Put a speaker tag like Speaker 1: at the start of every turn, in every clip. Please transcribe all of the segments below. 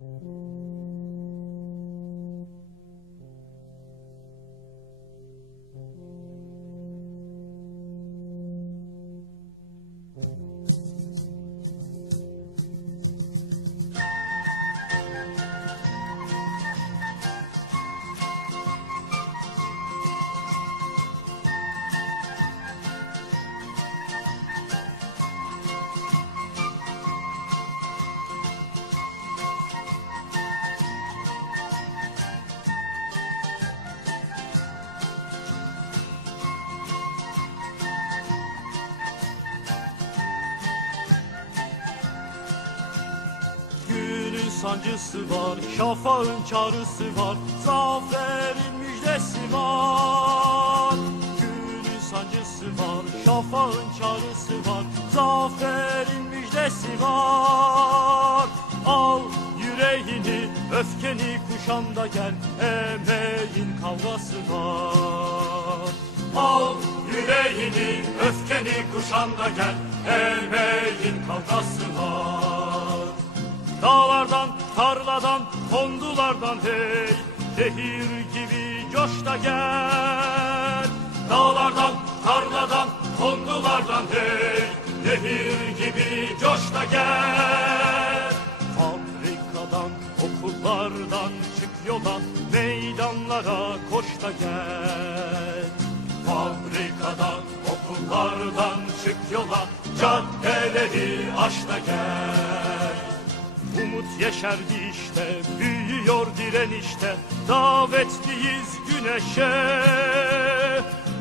Speaker 1: Günün sancısı var, şafağın çağrısı var, zaferin müjdesi var. Günün sancısı var, şafağın çağrısı var, zaferin müjdesi var. Al yüreğini, öfkeni kuşan da gel, emeğin kavgası var. Al yüreğini, öfkeni kuşan da gel, emeğin kavgası var. Dağlardan, tarladan, kondulardan hey Zehir gibi coş da gel. Dağlardan, tarladan, kondulardan hey Zehir gibi coş da gel. Fabrikadan, okullardan çık yola Meydanlara koş da gel. Fabrikadan, okullardan çık yola Caddeleri aş da gel Umut yeşerdi işte, büyüyor direnişte, davetliyiz güneşe.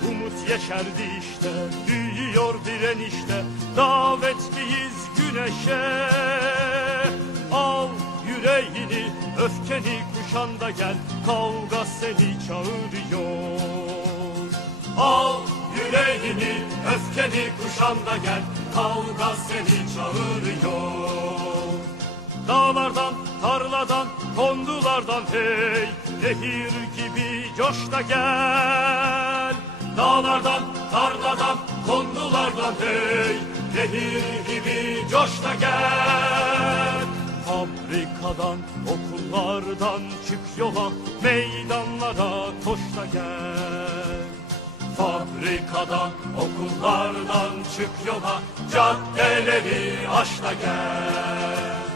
Speaker 1: Umut yeşerdi işte, büyüyor direnişte, davetliyiz güneşe. Al yüreğini, öfkeni kuşan da gel, kavga seni çağırıyor. Al yüreğini, öfkeni kuşan da gel, kavga seni çağırıyor. Dağlardan, tarladan, kondulardan hey Nehir gibi coş da gel. Dağlardan, tarladan, kondulardan hey Nehir gibi coş da gel. Fabrikadan, okullardan çık yola Meydanlara koş da gel. Fabrikadan, okullardan çık yola Caddeleri aş da gel